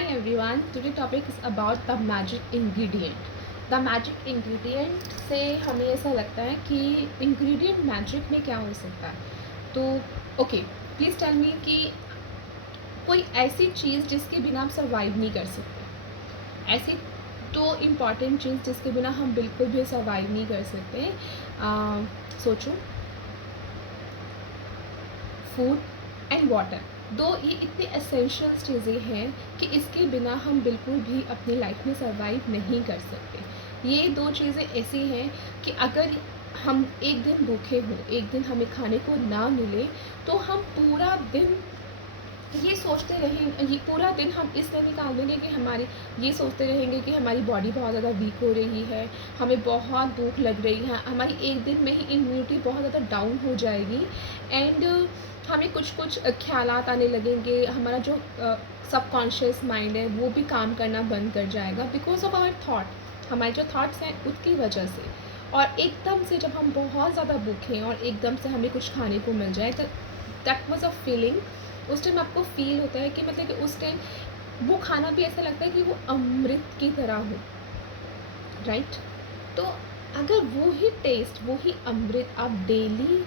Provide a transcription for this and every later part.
Hi everyone, today topic is about the magic ingredient. The magic ingredient से हमें ऐसा लगता है कि ingredient magic में क्या हो सकता है. तो ओके, प्लीज़ टेल मी कि कोई ऐसी चीज़ जिसके बिना आप सर्वाइव नहीं कर सकते. ऐसी तो इम्पॉर्टेंट चीज़ जिसके बिना हम बिल्कुल भी सर्वाइव नहीं कर सकते. सोचो, फूड एंड वाटर. दो ये इतनी एसेंशियल चीज़ें हैं कि इसके बिना हम बिल्कुल भी अपनी लाइफ में सर्वाइव नहीं कर सकते. ये दो चीज़ें ऐसी हैं कि अगर हम एक दिन भूखे हों, एक दिन हमें खाने को ना मिले, तो हम पूरा दिन ये सोचते रहेंगे, ये पूरा दिन हम इसमें निकाल देंगे कि हमारी ये सोचते रहेंगे कि हमारी बॉडी बहुत ज़्यादा वीक हो रही है, हमें बहुत भूख लग रही है, हमारी एक दिन में ही इम्यूनिटी बहुत ज़्यादा डाउन हो जाएगी एंड हमें कुछ कुछ ख़्यालात आने लगेंगे. हमारा जो सबकॉन्शियस माइंड है वो भी काम करना बंद कर जाएगा बिकॉज ऑफ आवर थॉट. हमारे जो थाट्स हैं उसकी वजह से. और एकदम से जब हम बहुत ज़्यादा भूखे हैं और एकदम से हमें कुछ खाने को मिल जाए, तो दैट वाज अ फीलिंग. उस टाइम आपको फील होता है कि मतलब कि उस टाइम वो खाना भी ऐसा लगता है कि वो अमृत की तरह हो, राइट. तो अगर वो ही टेस्ट, वो ही अमृत आप डेली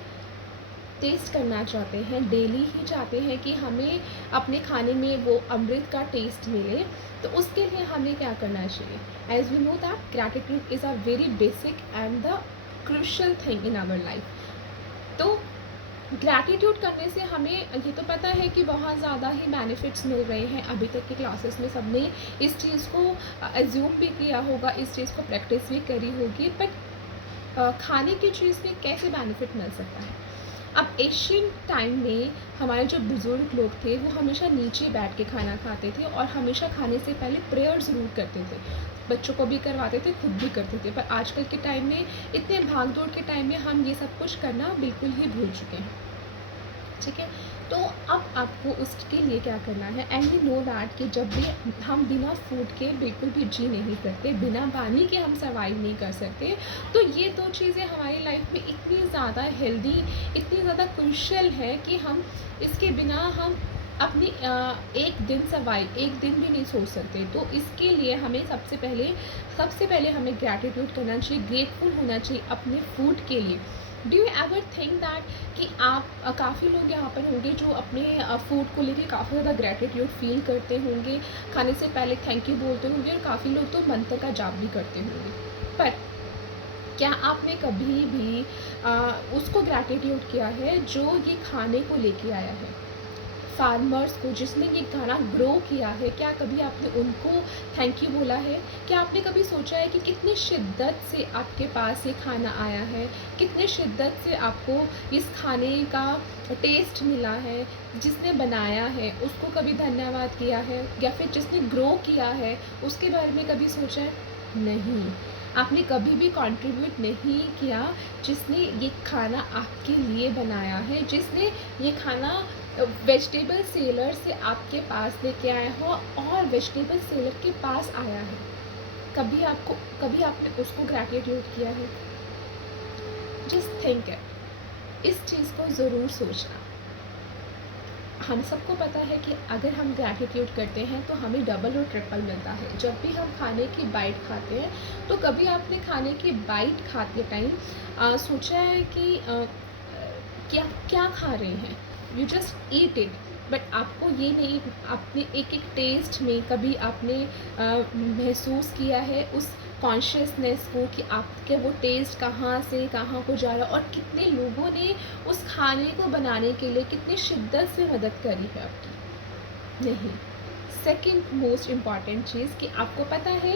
टेस्ट करना चाहते हैं, डेली ही चाहते हैं कि हमें अपने खाने में वो अमृत का टेस्ट मिले, तो उसके लिए हमें क्या करना चाहिए. As we know that gratitude is a very basic and the crucial thing in our life. तो ग्रैटिट्यूड करने से हमें ये तो पता है कि बहुत ज़्यादा ही बेनिफिट्स मिल रहे हैं. अभी तक की क्लासेस में सबने इस चीज़ को एज्यूम भी किया होगा, इस चीज़ को प्रैक्टिस भी करी होगी. बट खाने की चीज़ में कैसे बेनिफिट मिल सकता है. अब एशियन टाइम में हमारे जो बुज़ुर्ग लोग थे वो हमेशा नीचे बैठ के खाना खाते थे और हमेशा खाने से पहले प्रेयर ज़रूर करते थे. बच्चों को भी करवाते थे, खुद भी करते थे. पर आजकल के टाइम में, इतने भाग दौड़ के टाइम में, हम ये सब कुछ करना बिल्कुल ही भूल चुके हैं. ठीक है. तो अब आपको उसके लिए क्या करना है. एंड वी नो दैट कि जब भी हम बिना फूड के बिल्कुल भी जी नहीं सकते, बिना पानी के हम सर्वाइव नहीं कर सकते. तो ये दो चीज़ें हमारी लाइफ में इतनी ज़्यादा हेल्दी, इतनी ज़्यादा क्रूशियल है कि हम इसके बिना हम अपनी एक दिन सर्वाइव, एक दिन भी नहीं सोच सकते. तो इसके लिए हमें सबसे पहले हमें ग्रैटिट्यूड करना चाहिए, ग्रेटफुल होना चाहिए अपने फूड के लिए. Do you ever think that कि आप काफ़ी लोग यहाँ पर होंगे जो अपने फूड को लेके काफ़ी ज़्यादा ग्रैटिट्यूड फील करते होंगे, खाने से पहले थैंक यू बोलते होंगे और काफ़ी लोग तो मंत्र का जाप भी करते होंगे. पर क्या आपने कभी भी उसको ग्रैटिट्यूड किया है जो ये खाने को लेके आया है, फार्मर्स को जिसने ये खाना ग्रो किया है? क्या कभी आपने उनको थैंक यू बोला है? क्या आपने कभी सोचा है कि कितनी शिद्दत से आपके पास ये खाना आया है, कितने शिद्दत से आपको इस खाने का टेस्ट मिला है? जिसने बनाया है उसको कभी धन्यवाद किया है, या फिर जिसने ग्रो किया है उसके बारे में कभी सोचा है? नहीं. आपने कभी भी कंट्रीब्यूट नहीं किया जिसने ये खाना आपके लिए बनाया है, जिसने ये खाना वेजिटेबल सेलर से आपके पास लेके आया हो और वेजिटेबल सेलर के पास आया है. कभी आपने उसको ग्रैटिट्यूड किया है? Just think it. इस चीज़ को ज़रूर सोचना. हम सबको पता है कि अगर हम ग्रैटिट्यूड करते हैं तो हमें डबल और ट्रिपल मिलता है. जब भी हम खाने की बाइट खाते हैं, तो कभी आपने खाने की बाइट खाते टाइम सोचा है कि क्या क्या खा रहे हैं. You just eat it. But आपको ये नहीं, अपने एक एक टेस्ट में कभी आपने महसूस किया है उस कॉन्शियसनेस को कि आपके वो टेस्ट कहाँ से कहाँ को जा रहा है, और कितने लोगों ने उस खाने को बनाने के लिए कितनी शिद्दत से मदद करी है आपकी. नहीं. सेकंड मोस्ट इम्पॉर्टेंट चीज़ कि आपको पता है,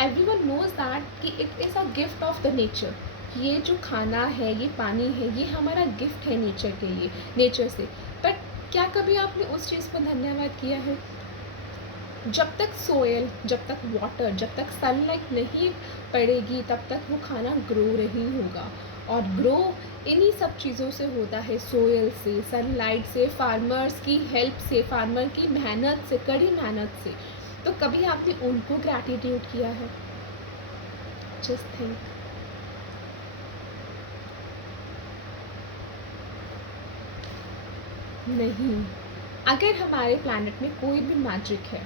एवरीवन नोज दैट कि it is a gift of the nature. ये जो खाना है, ये पानी है, ये हमारा गिफ्ट है नेचर के लिए, नेचर से. बट क्या कभी आपने उस चीज़ पर धन्यवाद किया है? जब तक सोयल, जब तक वाटर, जब तक सनलाइट नहीं पड़ेगी, तब तक वो खाना ग्रो नहीं होगा. और ग्रो इन्हीं सब चीज़ों से होता है, सोयल से, सनलाइट से, फार्मर्स की हेल्प से, फार्मर की मेहनत से, कड़ी मेहनत से. तो कभी आपने उनको ग्रैटिट्यूड किया है? Just think. नहीं. अगर हमारे प्लैनेट में कोई भी मैजिक है,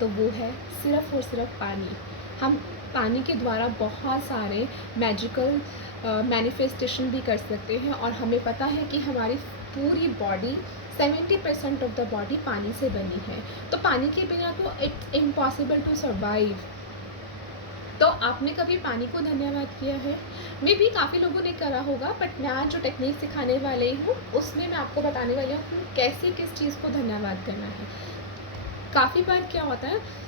तो वो है सिर्फ़ और सिर्फ पानी। हम पानी के द्वारा बहुत सारे मैजिकल मैनिफेस्टेशन भी कर सकते हैं, और हमें पता है कि हमारी पूरी बॉडी 70% ऑफ द बॉडी पानी से बनी है। तो पानी के बिना तो इट्स इम्पॉसिबल टू सर्वाइव। तो आपने कभी पानी को धन्यवाद किया है? मे बी काफ़ी लोगों ने करा होगा, बट मैं आज जो टेक्निक सिखाने वाली हूँ उसमें मैं आपको बताने वाली हूँ कि कैसे किस चीज़ को धन्यवाद करना है। काफ़ी बार क्या होता है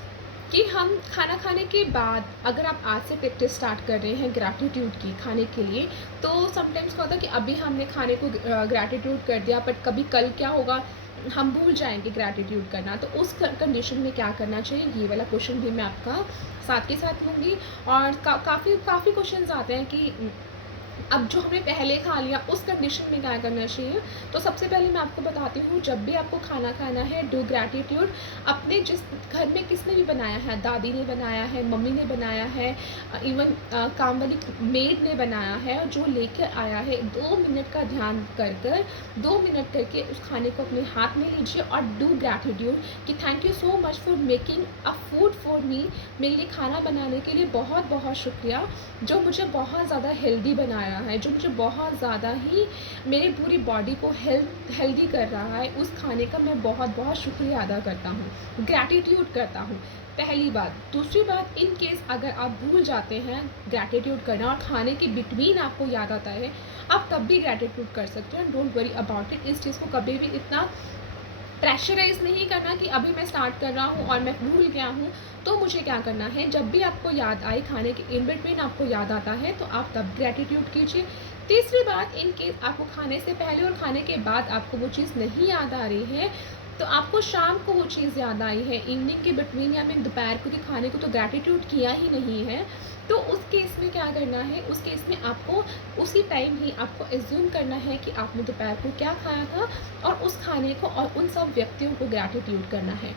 कि हम खाना खाने के बाद, अगर आप आज से प्रैक्टिस स्टार्ट कर रहे हैं ग्रैटिट्यूड की खाने के लिए, तो समटाइम्स क्या होता है कि अभी हमने खाने को ग्रैटिट्यूड कर दिया, बट कभी कल क्या होगा, हम भूल जाएंगे ग्रैटिट्यूड करना। तो उस कंडीशन में क्या करना चाहिए, ये वाला क्वेश्चन भी मैं आपका साथ के साथ लूँगी। और काफ़ी काफ़ी क्वेश्चंस आते हैं कि अब जो हमने पहले खा लिया उस कंडीशन में क्या करना चाहिए। तो सबसे पहले मैं आपको बताती हूँ, जब भी आपको खाना खाना है, डू ग्रैटिट्यूड। अपने जिस घर में किसने भी बनाया है, दादी ने बनाया है, मम्मी ने बनाया है, इवन काम वाली मेड ने बनाया है, और जो लेकर आया है, 2 मिनट का ध्यान कर कर 2 मिनट करके उस खाने को अपने हाथ में लीजिए और डू ग्रैटिट्यूड कि thank you so much for making a food for me. मेरे लिए खाना बनाने के लिए बहुत बहुत शुक्रिया, जो मुझे बहुत ज़्यादा हेल्दी बनाया है, जो मुझे बहुत ज़्यादा ही मेरी पूरी बॉडी को हेल्दी कर रहा है। उस खाने का मैं बहुत बहुत शुक्रिया अदा करता हूँ, ग्रैटिट्यूड करता हूँ। पहली बात। दूसरी बात, इन केस अगर आप भूल जाते हैं ग्रैटिट्यूड करना और खाने के बिटवीन आपको याद आता है, आप तब भी ग्रैटिट्यूड कर सकते हैं। Don't worry about it. इस चीज़ को कभी भी इतना प्रेशराइज़ नहीं करना कि अभी मैं स्टार्ट कर रहा हूँ और मैं भूल गया हूँ, तो मुझे क्या करना है। जब भी आपको याद आए, खाने के इन बिटवीन आपको याद आता है, तो आप तब ग्रैटिट्यूड कीजिए। तीसरी बात, इन केस आपको खाने से पहले और खाने के बाद आपको वो चीज़ नहीं याद आ रही है, तो आपको शाम को वो चीज़ याद आई है, इवनिंग के बिटवीन या मैं दोपहर को के खाने को तो ग्रैटिट्यूड किया ही नहीं है, तो उस केस में क्या करना है, उस केस में आपको उसी टाइम ही आपको एज्यूम करना है कि आपने दोपहर को क्या खाया था, और उस खाने को और उन सब व्यक्तियों को ग्रैटिट्यूड करना है।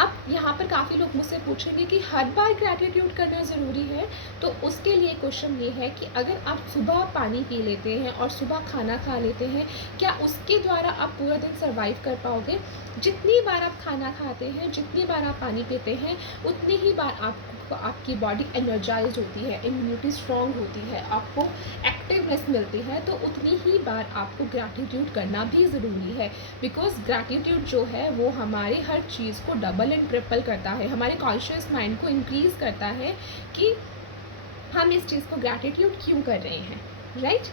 अब यहाँ पर काफ़ी लोग मुझसे पूछेंगे कि हर बार ग्रैटिट्यूड करना ज़रूरी है। तो उसके लिए क्वेश्चन ये है कि अगर आप सुबह पानी पी लेते हैं और सुबह खाना खा लेते हैं, क्या उसके द्वारा आप पूरा दिन सर्वाइव कर पाओगे? जितनी बार आप खाना खाते हैं, जितनी बार आप पानी पीते हैं, उतनी ही बार आपकी बॉडी एनर्जाइज होती है, इम्यूनिटी स्ट्रॉन्ग होती है, आपको एक्टिवनेस मिलती है, तो उतनी ही बार आपको ग्रैटिट्यूड करना भी ज़रूरी है। बिकॉज ग्रैटिट्यूड जो है वो हमारे हर चीज़ को डबल एंड ट्रिपल करता है, हमारे कॉन्शियस माइंड को इंक्रीज़ करता है कि हम इस चीज़ को ग्रैटिट्यूड क्यों कर रहे हैं, राइट।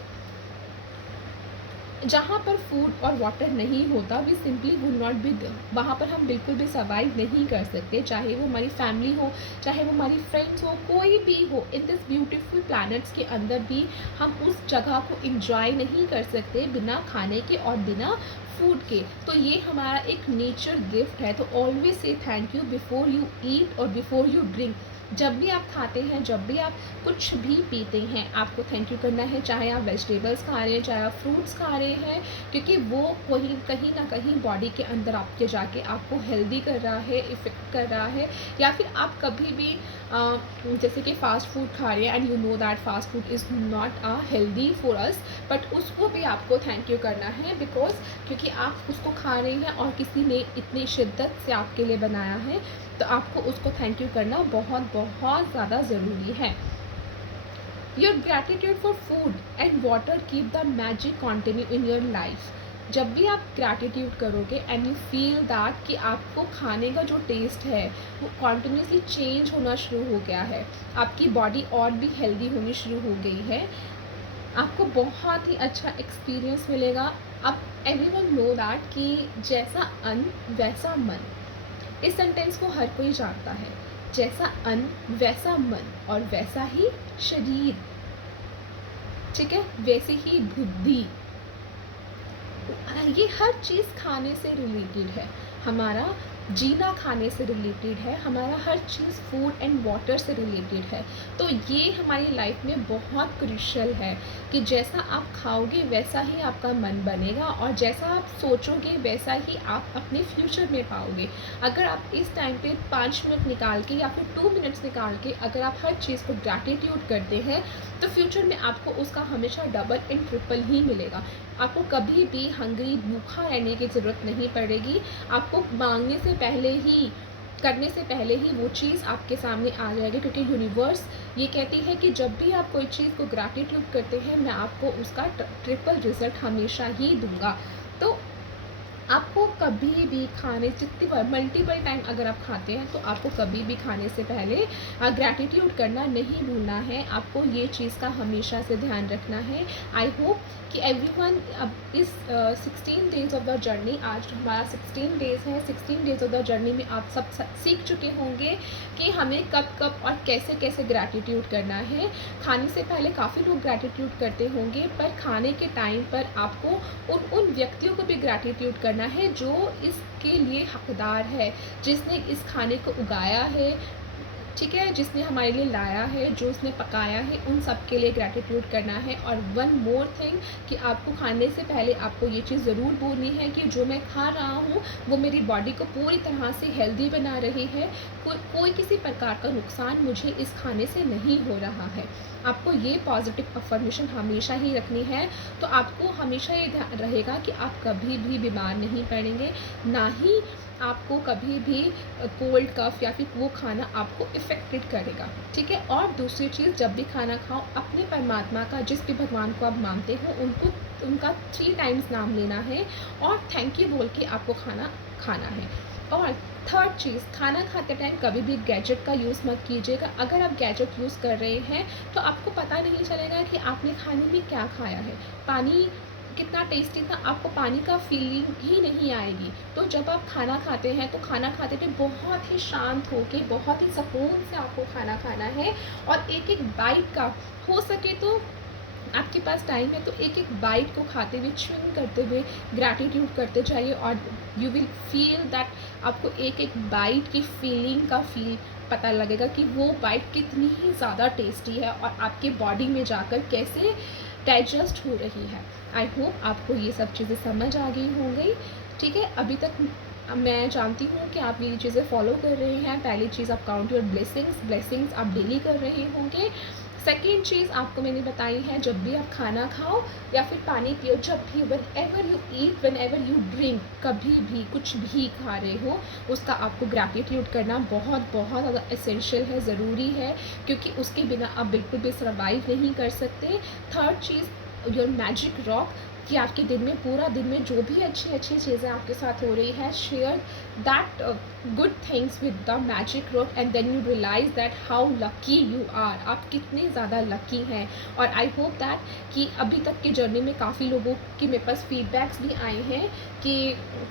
जहाँ पर फूड और वाटर नहीं होता, we simply would not be, वहाँ पर हम बिल्कुल भी सर्वाइव नहीं कर सकते। चाहे वो हमारी फैमिली हो, चाहे वो हमारी फ्रेंड्स हो, कोई भी हो, इन दिस ब्यूटीफुल प्लैनेट्स के अंदर भी हम उस जगह को इंजॉय नहीं कर सकते बिना खाने के और बिना फूड के। तो ये हमारा एक नेचर गिफ्ट है। तो always say thank you before you eat और बिफोर यू ड्रिंक। जब भी आप खाते हैं, जब भी आप कुछ भी पीते हैं, आपको थैंक यू करना है। चाहे आप वेजिटेबल्स खा रहे हैं, चाहे आप फ्रूट्स खा रहे हैं, क्योंकि वो कहीं ना कहीं बॉडी के अंदर आपके जाके आपको हेल्दी कर रहा है, इफ़ेक्ट कर रहा है। या फिर आप कभी भी जैसे कि फ़ास्ट फूड खा रहे हैं, and you know that fast food is not healthy for us, but उसको भी आपको थैंक यू करना है, बिकॉज क्योंकि आप उसको खा रहे हैं और किसी ने इतनी शिद्दत से आपके लिए बनाया है, तो आपको उसको थैंक यू करना बहुत बहुत ज़्यादा ज़रूरी है। Your gratitude for food and water keep the magic continue in your life. जब भी आप ग्रैटिट्यूड करोगे एंड यू फील दैट कि आपको खाने का जो टेस्ट है वो कॉन्टिन्यूसली चेंज होना शुरू हो गया है, आपकी बॉडी और भी हेल्दी होनी शुरू हो गई है, आपको बहुत ही अच्छा एक्सपीरियंस मिलेगा। अब एवरीवन नो दैट कि जैसा अन्न वैसा मन, इस सेंटेंस को हर कोई जानता है। जैसा अन्न वैसा मन और वैसा ही शरीर, ठीक है, वैसी ही बुद्धि। ये हर चीज़ खाने से रिलेटेड है। हमारा जीना खाने से रिलेटेड है, हमारा हर चीज़ फूड एंड वाटर से रिलेटेड है। तो ये हमारी लाइफ में बहुत क्रूशियल है कि जैसा आप खाओगे वैसा ही आपका मन बनेगा, और जैसा आप सोचोगे वैसा ही आप अपने फ्यूचर में पाओगे। अगर आप इस टाइम पे 5 मिनट निकाल के या फिर 2 मिनट्स निकाल के अगर आप हर चीज़ को ग्रैटिट्यूड करते हैं, तो फ्यूचर में आपको उसका हमेशा डबल एंड ट्रिपल ही मिलेगा। आपको कभी भी हंग्री भूखा रहने की ज़रूरत नहीं पड़ेगी। आपको मांगने से पहले ही करने से पहले ही वो चीज़ आपके सामने आ जाएगी, क्योंकि यूनिवर्स ये कहती है कि जब भी आप कोई चीज़ को ग्रैटिट्यूड करते हैं, मैं आपको उसका ट्रिपल रिज़ल्ट हमेशा ही दूँगा। तो आपको कभी भी खाने जितनी बार मल्टीपल टाइम अगर आप खाते हैं, तो आपको कभी भी खाने से पहले ग्रैटिट्यूड करना नहीं भूलना है। आपको ये चीज़ का हमेशा से ध्यान रखना है। आई होप कि एवरीवन अब इस 16 डेज़ ऑफ द जर्नी, आज हमारा 16 डेज़ है, 16 डेज़ ऑफ द जर्नी में आप सब सीख चुके होंगे कि हमें कब कब और कैसे कैसे ग्रैटिट्यूड करना है। खाने से पहले काफ़ी लोग ग्रैटिट्यूड करते होंगे, पर खाने के टाइम पर आपको उन व्यक्तियों को भी ग्रैटिट्यूड करना है जो इसके लिए हकदार है, जिसने इस खाने को उगाया है, ठीक है, जिसने हमारे लिए लाया है, जो उसने पकाया है, उन सब के लिए ग्रैटिट्यूड करना है। और वन मोर थिंग कि आपको खाने से पहले आपको ये चीज़ ज़रूर बोलनी है कि जो मैं खा रहा हूँ वो मेरी बॉडी को पूरी तरह से हेल्दी बना रही है, कोई किसी प्रकार का नुकसान मुझे इस खाने से नहीं हो रहा है। आपको ये पॉजिटिव अफर्मेशन हमेशा ही रखनी है, तो आपको हमेशा ये ध्यान रहेगा कि आप कभी भी बीमार नहीं पड़ेंगे, ना ही आपको कभी भी कोल्ड कफ या फिर वो खाना आपको इफ़ेक्टेड करेगा, ठीक है। और दूसरी चीज़, जब भी खाना खाओ, अपने परमात्मा का, जिस भी भगवान को आप मानते हो, उनको उनका 3 टाइम्स नाम लेना है और थैंक यू बोल के आपको खाना खाना है। और थर्ड चीज़, खाना खाते टाइम कभी भी गैजेट का यूज़ मत कीजिएगा। अगर आप गैजेट यूज़ कर रहे हैं तो आपको पता नहीं चलेगा कि आपने खाने में क्या खाया है। पानी कितना टेस्टी था, आपको पानी का फीलिंग ही नहीं आएगी। तो जब आप खाना खाते हैं तो खाना खाते टाइम बहुत ही शांत होके, बहुत ही सुकून से आपको खाना खाना है। और एक एक बाइट का, हो सके तो आपके पास टाइम है तो एक एक बाइट को खाते हुए, च्युइंग करते हुए ग्रैटिट्यूड करते जाइए, और यू विल फील दैट आपको एक एक बाइट की फीलिंग का फील पता लगेगा कि वो बाइट कितनी ही ज़्यादा टेस्टी है और आपके बॉडी में जाकर कैसे डाइजेस्ट हो रही है। आई होप आपको ये सब चीज़ें समझ आ गई होंगी, ठीक है। अभी तक मैं जानती हूँ कि आप ये चीज़ें फॉलो कर रहे हैं। पहली चीज़, आप काउंट योर ब्लेसिंग्स आप डेली कर रहे होंगे। सेकेंड चीज़ आपको मैंने बताई है, जब भी आप खाना खाओ या फिर पानी पियो, जब भी, when ever you eat, when ever you drink, कभी भी कुछ भी खा रहे हो, उसका आपको ग्रैटिट्यूड करना बहुत बहुत ज़्यादा एसेंशियल है, ज़रूरी है, क्योंकि उसके बिना आप बिल्कुल भी सर्वाइव नहीं कर सकते। Third cheese, your magic rock, कि आपके दिन में, पूरा दिन में जो भी अच्छी अच्छी चीज़ें आपके साथ हो रही है, share that good things with the magic rock, and then you realise that how lucky you are, आप कितने ज़्यादा लकी हैं। और आई होप दैट कि अभी तक की जर्नी में काफ़ी लोगों के मेरे पास फीडबैक्स भी आए हैं कि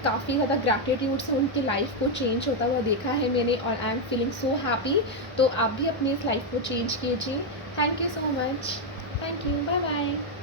काफ़ी ज़्यादा ग्रैटिट्यूड से उनकी लाइफ को चेंज होता हुआ देखा है मैंने, और I am feeling so happy. तो आप भी अपनी इस लाइफ को चेंज कीजिए। Thank you so much. Thank you. Bye bye.